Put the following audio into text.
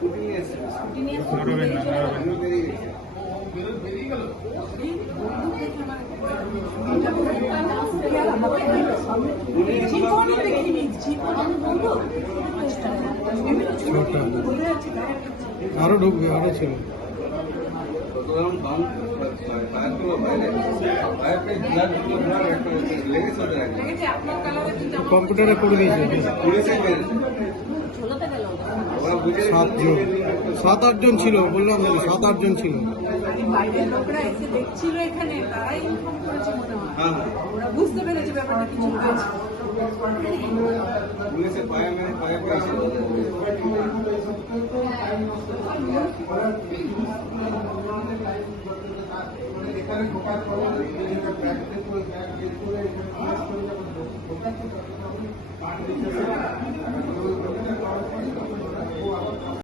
Scooty নিয়ে আমি বেরিয়ে গেছি। আরো ঢুকবে, আরো ছিল। কম্পিউটারে করে দিয়েছে 7-8 জন ছিল, বললাম 7-8 জন ছিল। বাইরের লোকরা এসে দেখছিল এখানে, তারাই ইনফর্ম করেছে মনে হয়। ওরা বুঝতে পেরেছে ব্যাপারটা কিছু হয়েছে। পুলিশের পায়ে মেরে পায়ে পেয়েছিল। এখানে ঢোকার পরে প্র্যাকটিস করে ব্যাগ